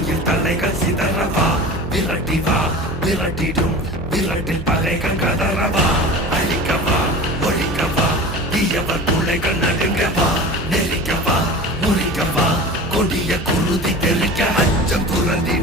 தீயில் தலைகள் சிதறவா விரட்டி வா விரட்டிடும் விரட்டில் பகைகள் கதறவா அழிக்கவா ஒழிக்கவா தீயவர் பிள்ளைகள் நடுங்கவா நெரிக்கவா முறிக்கவா கொடிய குருதி தெளிக்க அச்சம் துறந்தி